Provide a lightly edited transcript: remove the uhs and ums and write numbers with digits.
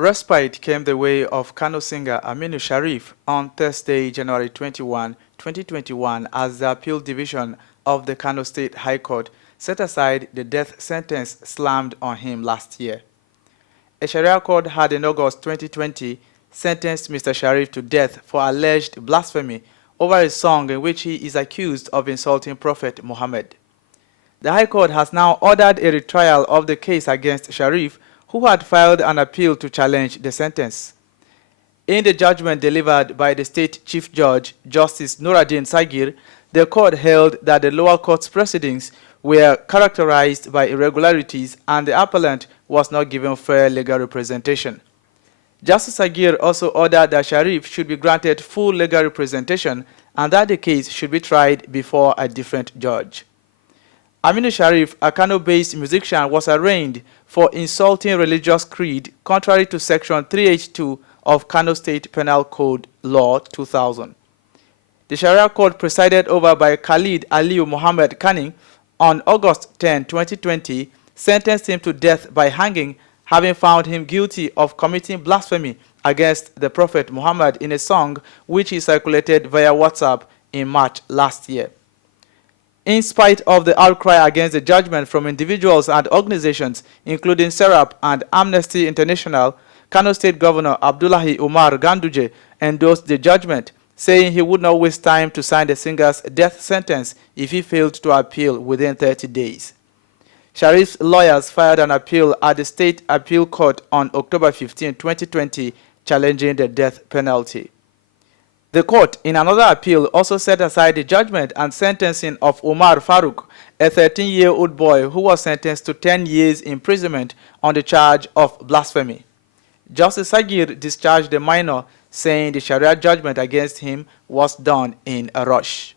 Respite came the way of Kano singer Aminu-Sharif on Thursday, January 21, 2021, as the Appeal Division of the Kano State High Court set aside the death sentence slammed on him last year. A Sharia court had in August 2020 sentenced Mr. Sharif to death for alleged blasphemy over a song in which he is accused of insulting Prophet Muhammad. The High Court has now ordered a retrial of the case against Sharif, who had filed an appeal to challenge the sentence. In the judgment delivered by the State Chief Judge, Justice Nuruddin Sagir, the court held that the lower court's proceedings were characterized by irregularities and the appellant was not given fair legal representation. Justice Sagir also ordered that Sharif should be granted full legal representation and that the case should be tried before a different judge. Aminu-Sharif, a Kano-based musician, was arraigned for insulting religious creed contrary to Section 3H2 of Kano State Penal Code Law 2000. The Sharia court, presided over by Khalid Aliyu Muhammad Kani, on August 10, 2020, sentenced him to death by hanging, having found him guilty of committing blasphemy against the Prophet Muhammad in a song which he circulated via WhatsApp in March last year. In spite of the outcry against the judgment from individuals and organizations, including Serap and Amnesty International, Kano State Governor Abdullahi Umar Ganduje endorsed the judgment, saying he would not waste time to sign the singer's death sentence if he failed to appeal within 30 days. Sharif's lawyers filed an appeal at the State Appeal Court on October 15, 2020, challenging the death penalty. The court, in another appeal, also set aside the judgment and sentencing of Umar Farouk, a 13-year-old boy who was sentenced to 10 years imprisonment on the charge of blasphemy. Justice Sagir discharged the minor, saying the Sharia judgment against him was done in a rush.